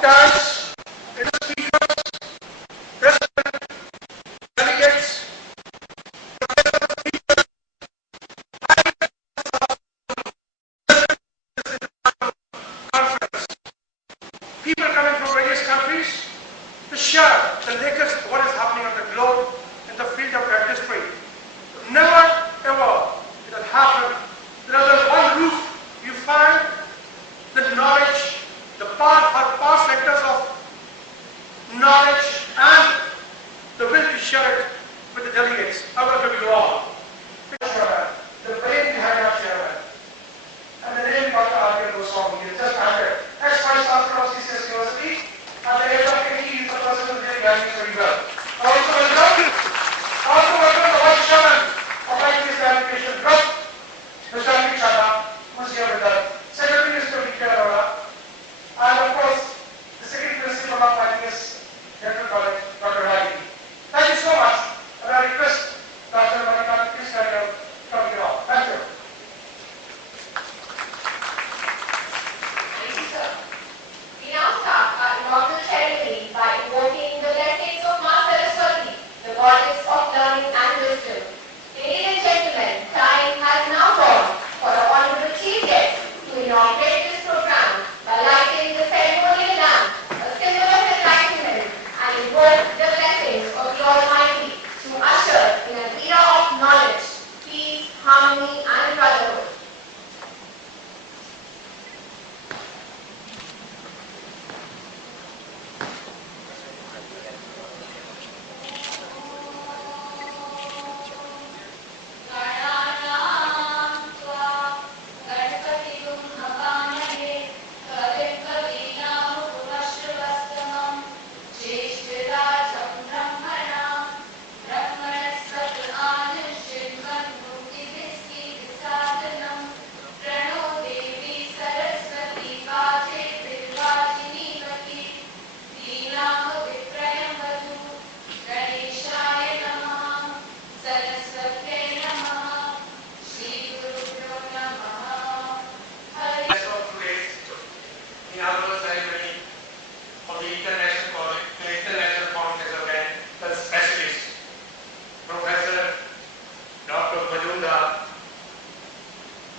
doctors, speakers, president, delegates, conference. People coming from various countries to share the latest what is happening on the globe in the field of dentistry. Never ever it has happened that under one roof you find the knowledge, the past sectors of knowledge and the will to share it with the delegates. I welcome you all. The brain behind our chairman and the name Dr. R.K. Goswami is just added. Ex-Vice Chancellor of CCS University. At the age of 80, he is the person who is really managing very well. Also welcome the Vice Chairman of Icds Education Group, Mr. Amit Chadha, who is here with us. Secretary Mr. V.K. Arora, and of course, the Secretary Principal of Icds Dental College, Dr. Raghi. Thank you so much, and I request Dr. Manika to please carry out coming off. Thank you. Thank you, sir. We now start our inaugural ceremony by invoking the blessings of Ma Saraswati, the goddess of learning and wisdom. Ladies and gentlemen, time has now come for our honorable chief guest to inaugurate this program by lighting the ceremonial lamp, a symbol of enlightenment, and invoke the blessings of the Almighty to usher in an era of knowledge, peace, harmony, and brotherhood.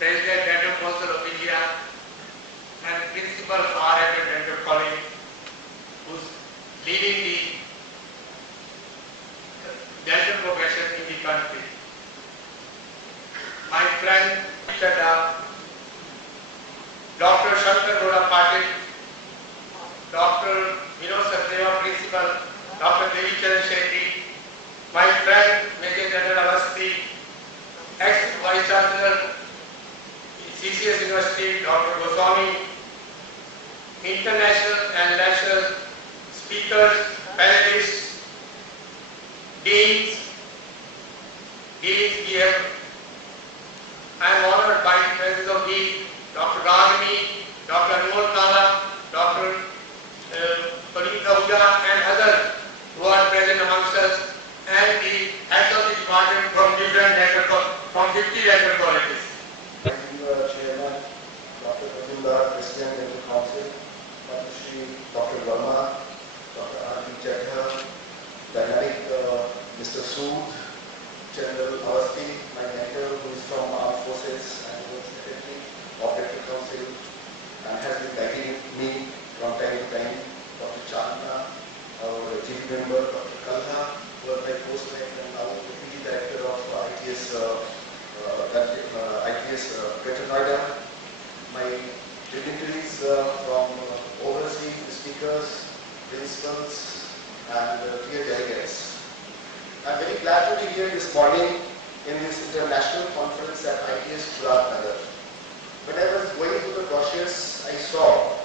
President Dental Council of India and Principal RM Dental College, who's leading the dental profession in the country. My friend Dr. Shankar Gora Patil, Dr. Vinod Sachdeva, Principal, Dr. Devi Charan Shetty, my friend Major General Avasthi, ex-Vice Chancellor CCS University, Dr. Goswami, international and national speakers, panelists, deans here. I am honored by the presence of Dean Dr. Ragini, Dr. Anmol Kala, Dr. Paneet Ahuja and others who are present amongst us, and the heads of the department from different from 50 dental colleges. Chairman, Dr. Abdullah, President Dental Council, Dr. Verma, Dr. R.B. Chadha, Dynamic Mr. Sood, General Avasthi, my mentor who is from Armed Forces and was Secretary of Dental Council and has been guiding me from time to time, Dr. Chandna, our chief member, Dr. Kalha, who was my postmate and now the PG Director of Icds Greater Noida, my dignitaries from overseas speakers, principals, and dear delegates. I am very glad to be here this morning in this international conference at Icds Nagar. When I was going through the brochures, I saw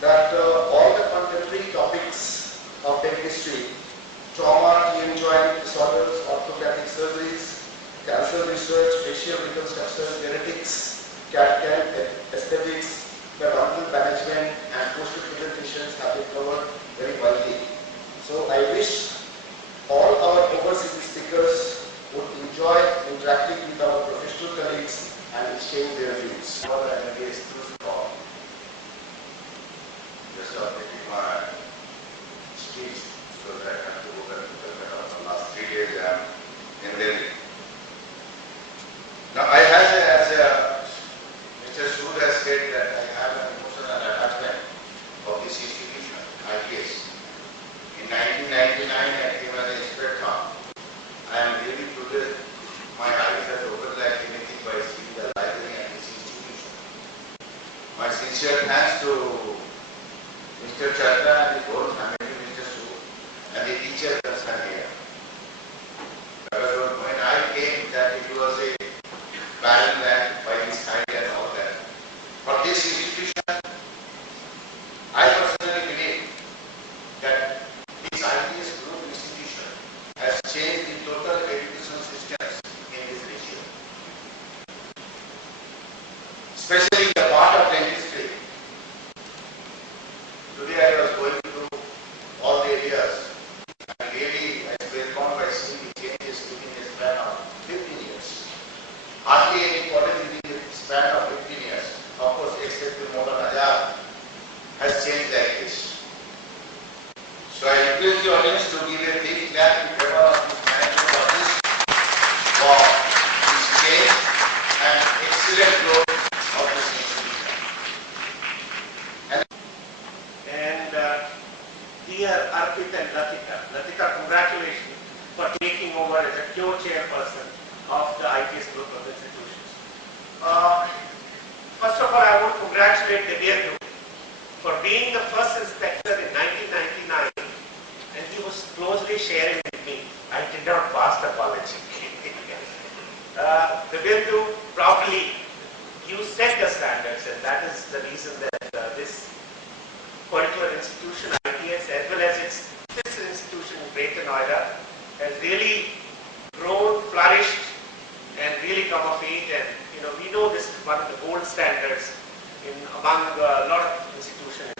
that all the contemporary topics of dentistry, trauma, TM joint disorders, orthopedic surgeries, cancer research, facial reconstruction, genetics, CAD/CAM, aesthetics, periodontal management, and poster presentations have been covered very widely. So I wish all our overseas speakers would enjoy interacting with our professional colleagues and exchange their views. Just updating my teach. So that I have to go back to Calcutta. The last 3 days I am in Delhi. Now I have, as Mr. Sood has said, that I have an emotional attachment of this institution, Icds. In 1999 I came as an inspector. I am really today, my eyes have opened like anything by seeing the library and this institution. My sincere thanks to Mr. Chadha and his whole family, Mr. Sood, and the teachers concerned here. Because when I came, that it was a barren land by this kind and all that. For this institution, I personally believe that this Icds group institution has changed the total educational systems in this region. Especially the part of dentistry. Today I was going through all the areas and really I was bound by seeing the changes within a span of 15 years. Hardly any college within the span of 15 years, of course except the modern Azhar, has changed like this. So I request the audience to give a big clap in favor of this management of this, for this change and excellent growth of this institution. And dear Arpit and Latika, congratulations for taking over as a co-chairperson of the Icds group of institutions. First of all, I want to congratulate Divyendu for being the first inspector in 1999, and he was closely sharing with me. I did not pass the college. Divyendu, probably you set the standards, and that is the reason that this particular institution, Icds, as well as its sister institution in Greater Noida, has really grown, flourished, and really come of age. And we know this is one of the gold standards among a lot of institutions.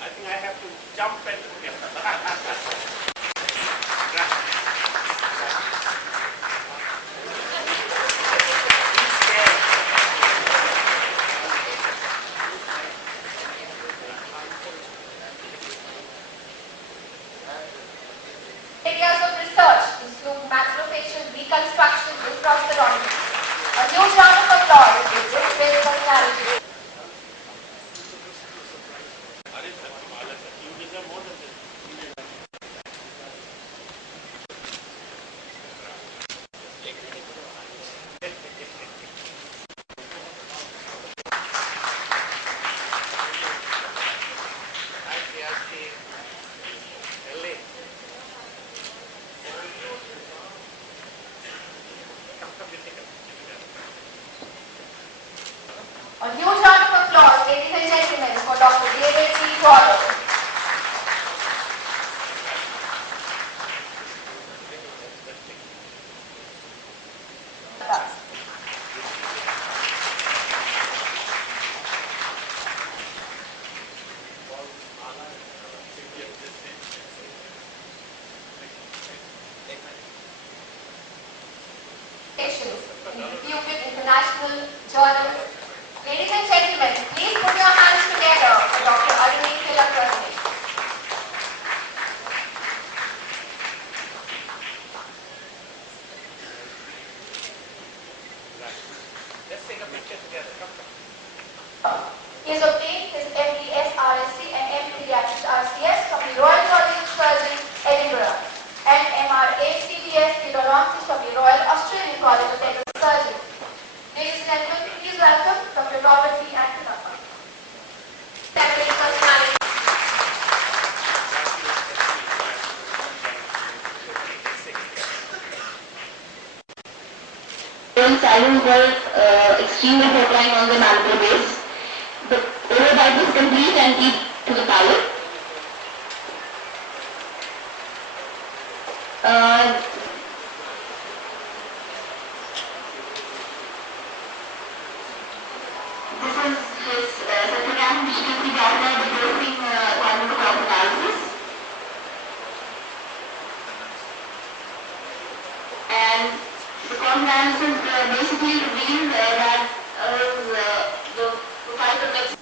I think I have to jump and Areas of research include maxillofacial reconstruction with prosthodonty. A huge round of applause is this great personality. A huge round of applause, ladies and gentlemen, for Dr. David C. Trotter. In reputed international journals. Ladies and gentlemen, please put your hands together for Dr. Arvind Tilakvarni. let's take a picture together. He has obtained his MDS RSc and M Pediatrics RCS from the Royal College of Surgeons, Edinburgh, and MRA CDS Pedodontics from the Royal Australian College of Dental Surgeons. Ladies and gentlemen, please welcome Dr. Robert B. Antonopoulos. Celebrating personality. Silence were extremely fertile on the mandible base. The oral bite is complete and deep to the palate. This is his certificate which can be done by developing cognitive analysis. analysis basically revealed that the profile of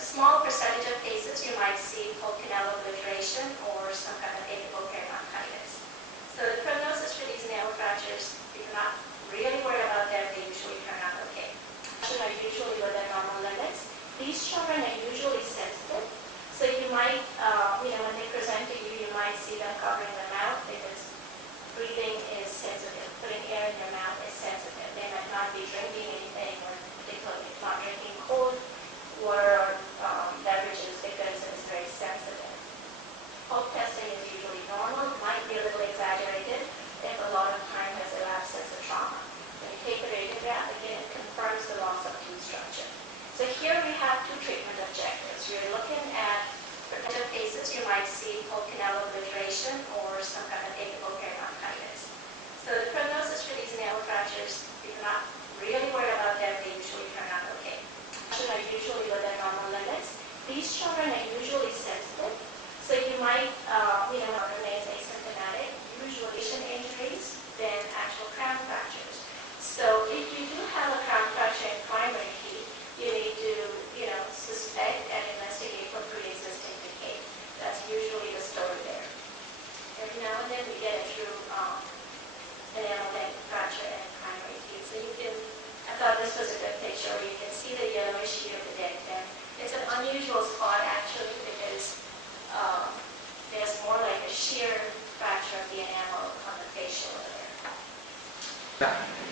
A small percentage of cases you might see whole canal obliteration or some kind of apical peritonitis. So the prognosis for these nail fractures, if you're not really worried about them, they usually turn out okay. Children are usually within normal limits. These children are usually sensitive, so you might, when they present to you, you might see them covering their mouth because breathing is sensitive. Putting air in their mouth is sensitive. They might not be drinking anything, or particularly not drinking cold water or beverages because it's very sensitive. Hope testing is usually normal. It might be a little exaggerated if a lot of time has elapsed since the trauma. When you take the radiograph, again, it confirms the loss of tooth structure. So here we have two treatment objectives. We're looking at protective cases, you might see whole canal obliteration or some kind of apical peritonitis. So the prognosis for these nail fractures, if you're not really worried about them, they usually turn out okay. Children are usually within normal limits. These children are usually sensitive, so you might, remains asymptomatic, usually injuries, then actual crown fractures. So if you do have a crown fracture in primary key, you need to, suspect and investigate for pre-existing decay. That's usually the story there. Every now and then we get a true enamel fracture in primary key. So I thought this was a good picture where you can see the yellowish hue of the dead fin. It's an unusual spot actually because there's more like a shear fracture of the enamel on the facial layer.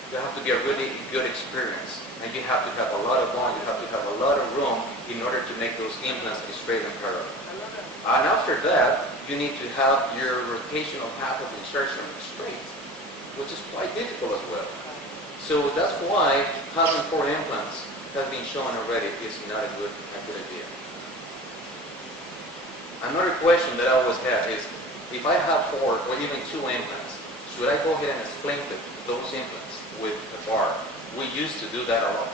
You have to get really good experience, and you have to have a lot of bone, you have to have a lot of room in order to make those implants be straight and parallel. And after that, you need to have your rotational path of insertion straight, which is quite difficult as well. So that's why having 4 implants has been shown already is not a good idea. Another question that I always have is, if I have 4 or even 2 implants, should I go ahead and splint those implants with a bar? We used to do that a lot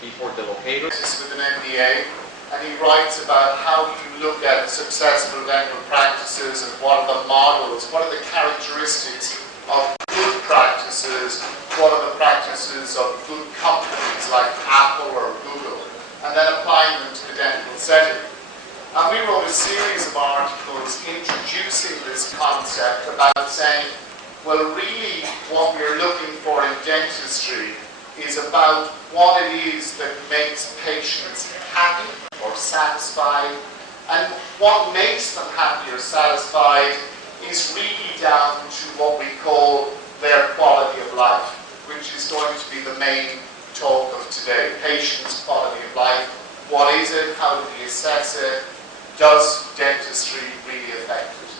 before the locator. With an MBA, and he writes about how you look at successful dental practices and what are the models, what are the characteristics of good practices, what are the practices of good companies like Apple or Google, and then applying them to the dental setting. And we wrote a series of articles introducing this concept about saying, well, really what we're looking for in dentistry is about what it is that makes patients happy or satisfied, and what makes them happy or satisfied is really down to what we call their quality of life, which is going to be the main talk of today. Patients' quality of life. What is it? How do we assess it? Does dentistry really affect it?